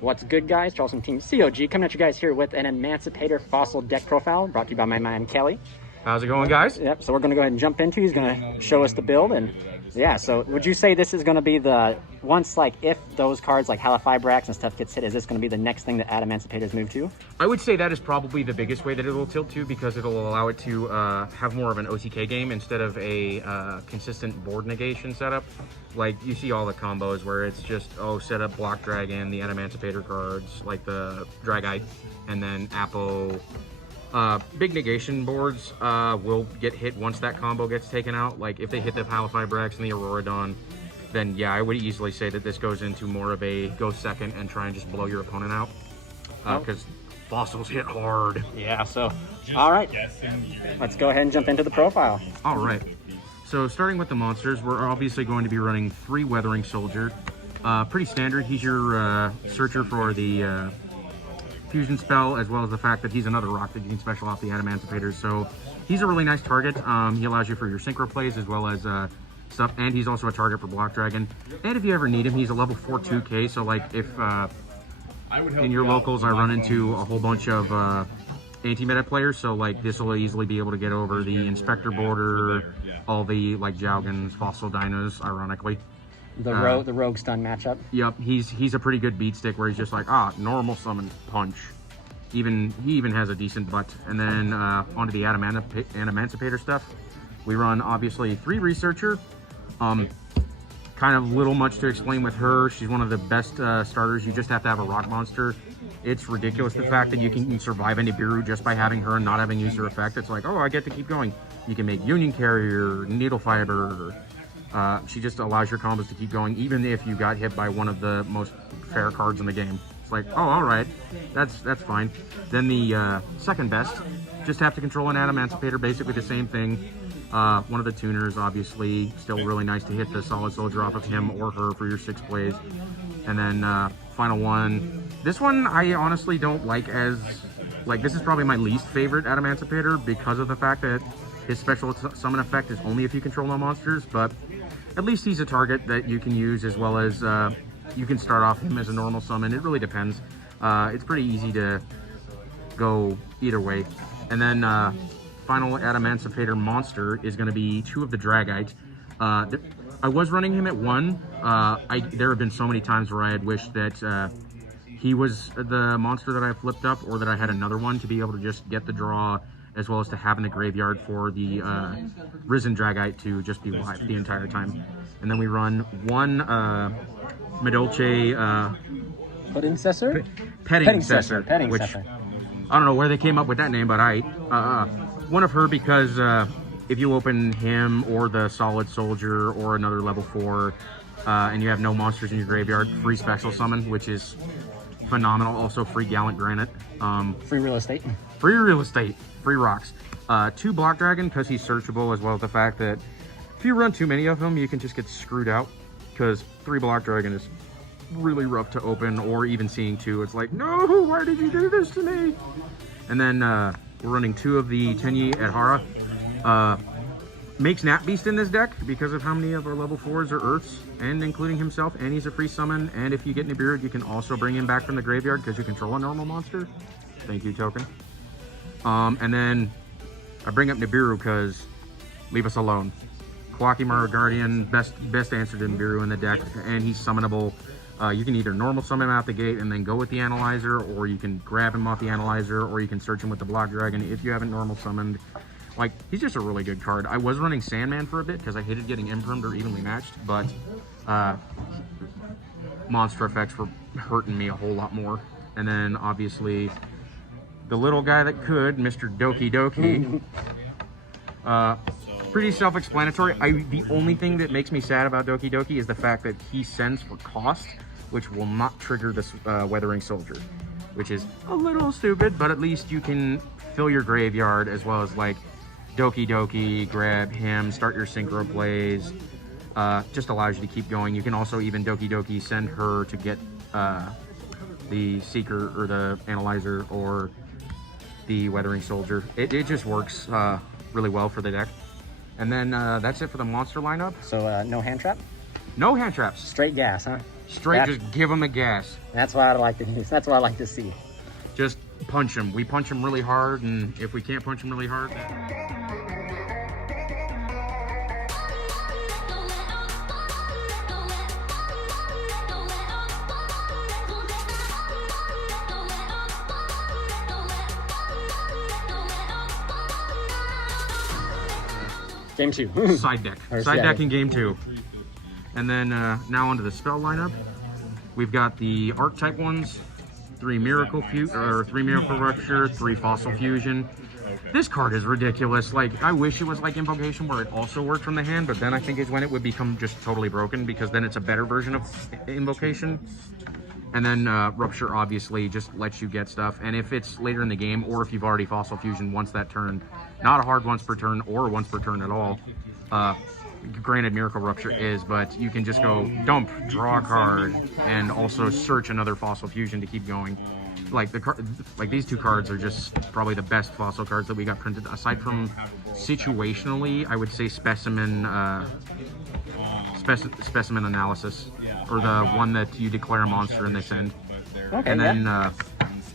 What's good, guys? Charles from Team COG coming at you guys here with an Emancipator fossil deck profile brought to you by my man Kelly. How's it going, guys? Yep, so we're going to go ahead and jump into. He's going to show us the build, and yeah, so would you say this is going to be the, once like if those cards like Halifibrax and stuff gets hit, is this going to be the next thing that Adamancipators move to? I would say that is probably the biggest way that it'll tilt to, because it'll allow it to have more of an OTK game instead of a consistent board negation setup. Like you see all the combos where it's just, oh, set up Block Dragon, the Adamancipator cards, like the Dragite, and then Appo. Big negation boards will get hit once that combo gets taken out. Like if they hit the Halifibrax and the Auroradon, then yeah, I would easily say that this goes into more of a go second and try and just blow your opponent out. Because fossils hit hard. Yeah, so, all right, let's go ahead and jump into the profile. All right, so starting with the monsters, we're obviously going to be running 3 Weathering Soldier. Pretty standard. He's your searcher for the fusion spell, as well as the fact that he's another rock that you can special off the Adamancipators. So he's a really nice target. He allows you for your synchro plays as well as stuff, and he's also a target for Block Dragon. And if you ever need him, he's a level 4 2K. So like if in your locals I run into a whole bunch of anti-meta players, so like this will easily be able to get over the Inspector border, all the like Jougans, Fossil Dinos, ironically. The rogue stun matchup. Yep, he's a pretty good beat stick where he's just like, normal summon punch. He even has a decent butt. And then onto the Adamancipator stuff. We run obviously 3 Researcher. Kind of little much to explain with her. She's one of the best starters. You just have to have a rock monster. It's ridiculous the fact that you can survive any Nibiru just by having her and not having used her effect. It's like, oh, I get to keep going. You can make Union Carrier, Needle Fiber. She just allows your combos to keep going, even if you got hit by one of the most fair cards in the game. It's like, oh, all right, that's fine. Then the second best, just have to control an Adamancipator, basically the same thing. One of the tuners, obviously, still really nice to hit the Solid Soldier off of him or her for your 6 plays. And then final one. This one I honestly don't like as, like, this is probably my least favorite Adamancipator because of the fact that his special summon effect is only if you control no monsters, but at least he's a target that you can use, as well as you can start off him as a normal summon. It really depends. It's pretty easy to go either way. And then final Adamancipator monster is going to be 2 of the Dragite. I was running him at 1. There have been so many times where I had wished that he was the monster that I flipped up, or that I had another one to be able to just get the draw, as well as to have in the graveyard for the Risen Dragite to just be live the entire time. And then we run 1 Medolce Petting Petting, which I don't know where they came up with that name, but one of her, because if you open him or the Solid Soldier or another level 4 and you have no monsters in your graveyard, free special summon, which is phenomenal. Also free Gallant Granite. Free real estate. Free real estate. Free rocks. 2 Block Dragon, because he's searchable, as well as the fact that if you run too many of them, you can just get screwed out, because 3 Block Dragon is really rough to open, or even seeing 2, it's like, no, why did you do this to me? And then we're running 2 of the Tenyi Adhara. Makes Nat Beast in this deck because of how many of our level 4s are Earths, and including himself, and he's a free summon, and if you get Nibiru, you can also bring him back from the graveyard because you control a normal monster. Thank you, token. And then I bring up Nibiru because leave us alone. Kawakimara Guardian, best answer to Nibiru in the deck, and he's summonable. You can either normal summon him out the gate and then go with the Analyzer, or you can grab him off the Analyzer, or you can search him with the Block Dragon if you haven't normal summoned. Like, he's just a really good card. I was running Sandman for a bit because I hated getting Impermed or evenly matched, but monster effects were hurting me a whole lot more. And then obviously the little guy that could, Mr. Doki Doki. Pretty self-explanatory. The only thing that makes me sad about Doki Doki is the fact that he sends for cost, which will not trigger this Weathering Soldier, which is a little stupid, but at least you can fill your graveyard, as well as like Doki Doki, grab him, start your synchro plays. Just allows you to keep going. You can also even Doki Doki send her to get the Seeker or the Analyzer or the Weathering Soldier. It just works really well for the deck. And then that's it for the monster lineup. So no hand trap? No hand traps. Straight gas, huh? Straight, just give them the gas. That's what I like to do. That's what I like to see. Just punch them. We punch them really hard, and if we can't punch them really hard, Game 2. side deck. Side deck in game 2. And then now onto the spell lineup. We've got the archetype ones, 3 Miracle Rupture, 3 Fossil Fusion. This card is ridiculous. Like, I wish it was like Invocation where it also worked from the hand, but then I think is when it would become just totally broken, because then it's a better version of Invocation. And then Rupture obviously just lets you get stuff. And if it's later in the game, or if you've already Fossil Fusion once that turn, not a hard once per turn or once per turn at all. Granted, Miracle Rupture is, but you can just go dump, draw a card, and also search another Fossil Fusion to keep going. Like these 2 cards are just probably the best fossil cards that we got printed. Aside from situationally, I would say Specimen Analysis, or the one that you declare a monster and they send. Okay, and then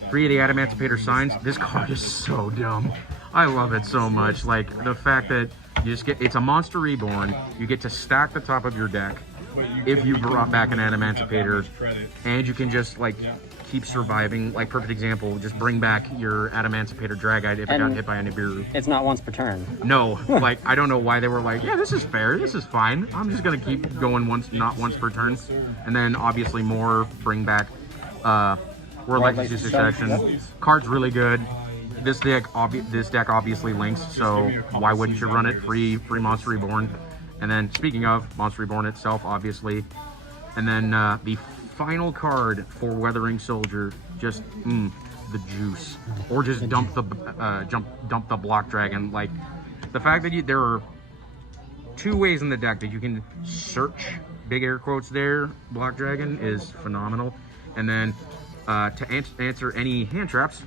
3 of the Adamancipator signs. This card is so dumb. I love it so much. Like the fact that you just it's a monster reborn. You get to stack the top of your deck if you brought back an Adamancipator, and you can just like keep surviving. Like, perfect example, just bring back your Adamancipator Dragite if it got hit by a Nibiru. It's not once per turn. No, like, I don't know why they were like, yeah, this is fair, this is fine. I'm just gonna keep going not once per turn. And then obviously more bring back Warlike Succession. Card's really good. This deck obviously links, so why wouldn't you run it? Free Monster Reborn. And then, speaking of Monster Reborn itself, obviously. And then the final card for Weathering Soldier, just the juice. Or just dump the Block Dragon. Like, the fact that there are 2 ways in the deck that you can search, big air quotes there, Block Dragon is phenomenal. And then to answer any hand traps,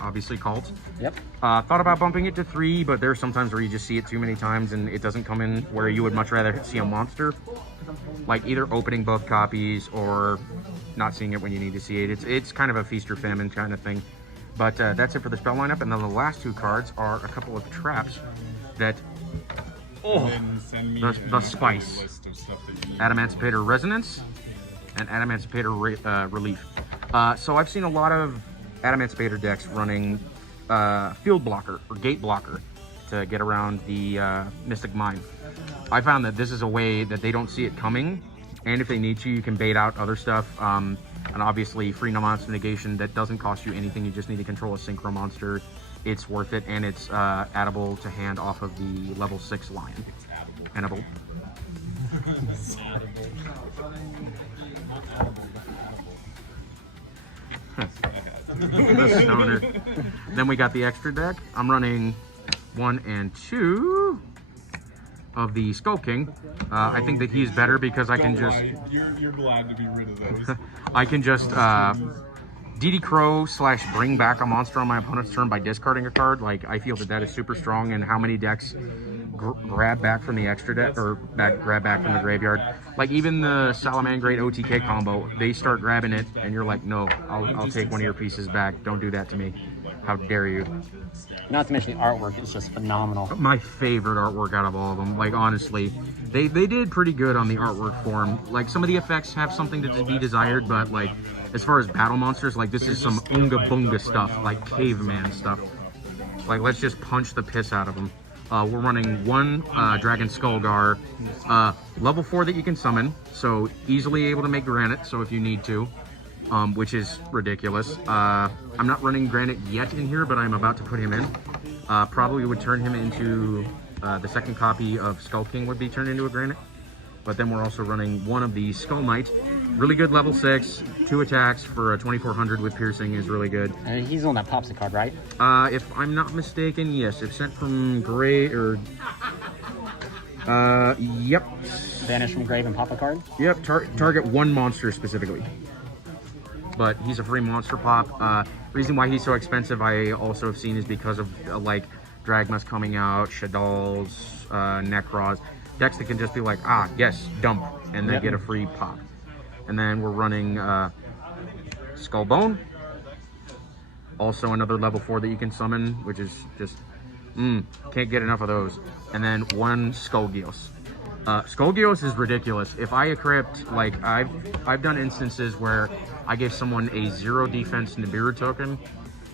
obviously cults. Yep. Thought about bumping it to 3, but there's sometimes where you just see it too many times and it doesn't come in where you would much rather see a monster. Like either opening both copies or not seeing it when you need to see it. It's kind of a feast or famine kind of thing. But that's it for the spell lineup. And then the last 2 cards are a couple of traps that, the spice. Adamancipator Resonance and Adamancipator Relief. So I've seen a lot of Adamancipator decks running Field Blocker or Gate Blocker to get around the Mystic Mine. I found that this is a way that they don't see it coming, and if they need to, you can bait out other stuff. And obviously, free no monster negation that doesn't cost you anything. You just need to control a synchro monster. It's worth it, and it's addable to hand off of the level 6 Lion. Hannibal. The stoner. Then we got the extra deck. I'm running 1 and 2 of the Skull King. I think that he's better because I can just... You're glad to be rid of those. I can just DD Crow / bring back a monster on my opponent's turn by discarding a card. Like, I feel that is super strong, and how many decks grab back from the extra deck, or grab back from the graveyard. Like, even the Salamangreat OTK combo, they start grabbing it, and you're like, no, I'll take one of your pieces back. Don't do that to me. How dare you? Not to mention the artwork is just phenomenal. My favorite artwork out of all of them. Like, honestly, they did pretty good on the artwork form. Like, some of the effects have something to be desired, but like, as far as battle monsters, like, this is some Unga Bunga stuff, like caveman stuff. Like, let's just punch the piss out of them. We're running 1 Dragon Skullgar, level 4 that you can summon, so easily able to make Granite, so if you need to, which is ridiculous. I'm not running Granite yet in here, but I'm about to put him in. Probably would turn him into, the second copy of Skull King would be turned into a Granite. But then we're also running 1 of the Skull Knight. Really good level 6, 2 attacks for a 2400 with piercing is really good. And he's the one that pops the card, right? If I'm not mistaken, yes. If sent from Gray or... yep. Vanish from grave and pop a card? Yep, target 1 monster specifically. But he's a free monster pop. Reason why he's so expensive, I also have seen, is because of, like, Dragmas coming out, Shaddols, Necros. Decks that can just be like, yes, dump, and then get a free pop. And then we're running Skull Bone. Also another level 4 that you can summon, which is just, can't get enough of those. And then one YuGiOh. YuGiOh is ridiculous. If I equipped, like, I've done instances where I gave someone a 0 defense Nibiru token,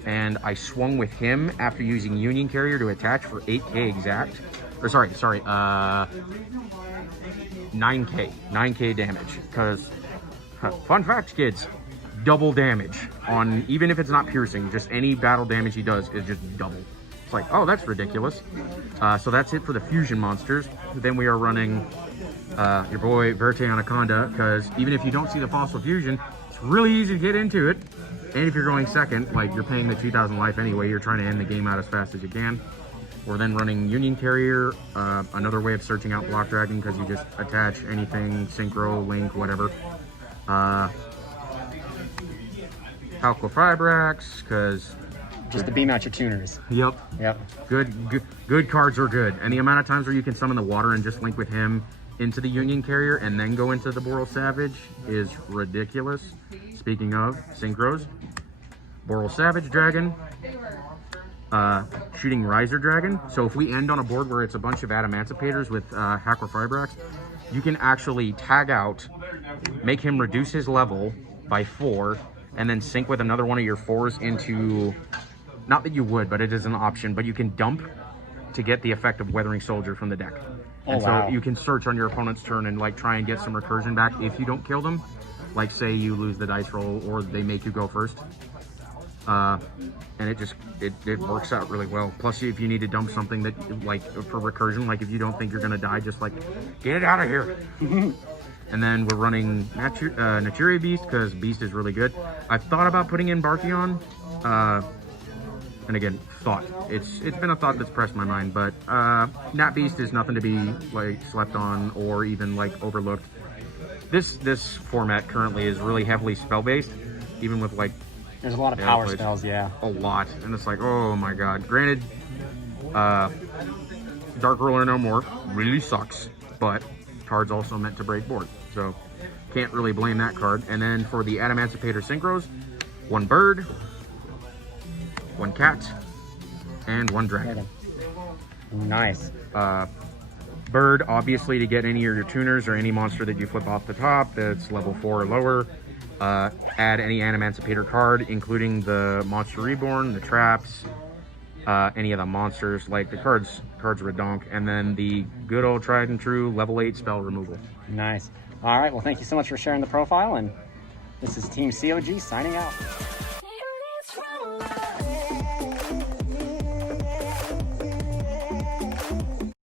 and I swung with him after using Union Carrier to attach for 8k exact. Or sorry, 9k damage. Because, fun fact, kids, double damage on, even if it's not piercing, just any battle damage he does is just double. It's like, oh, that's ridiculous. So that's it for the fusion monsters. Then we are running your boy Verte Anaconda, because even if you don't see the fossil fusion, it's really easy to get into it. And if you're going second, like, you're paying the 2,000 life anyway, you're trying to end the game out as fast as you can. We're then running Union Carrier, another way of searching out Block Dragon, because you just attach anything, Synchro, Link, whatever. Calcophybrax, because just to beam out your tuners. Yep. Good cards are good. And the amount of times where you can summon the water and just link with him into the Union Carrier and then go into the Boral Savage is ridiculous. Speaking of synchros, Boral Savage Dragon, Shooting Riser Dragon. So if we end on a board where it's a bunch of Adamancipators with Calcophybrax, you can actually tag out, make him reduce his level by 4, and then sync with another one of your 4s into, not that you would, but it is an option, but you can dump to get the effect of Weathering Soldier from the deck. And so you can search on your opponent's turn and like try and get some recursion back if you don't kill them. Like say you lose the dice roll or they make you go first. And it works out really well. Plus if you need to dump something that like for recursion, like if you don't think you're gonna die, just like get it out of here. And then we're running Naturia Beast, because Beast is really good. I've thought about putting in Barkion. And again, thought. It's been a thought that's pressed my mind, but Nat Beast is nothing to be like slept on or even like overlooked. This format currently is really heavily spell based, even with like there's a lot of power spells, yeah. A lot, and it's like, oh my god. Granted, Dark Ruler No More really sucks, but card's also meant to break board, so can't really blame that card. And then for the Adamancipator Synchros, one bird, one cat, and one dragon. Nice. Bird, obviously, to get any of your tuners or any monster that you flip off the top that's level 4 or lower. Add any Adamancipator card, including the Monster Reborn, the traps, any of the monsters. Like the cards redonk. And then the good old tried and true level 8 spell removal. Nice. All right. Well, thank you so much for sharing the profile. And this is Team COG signing out.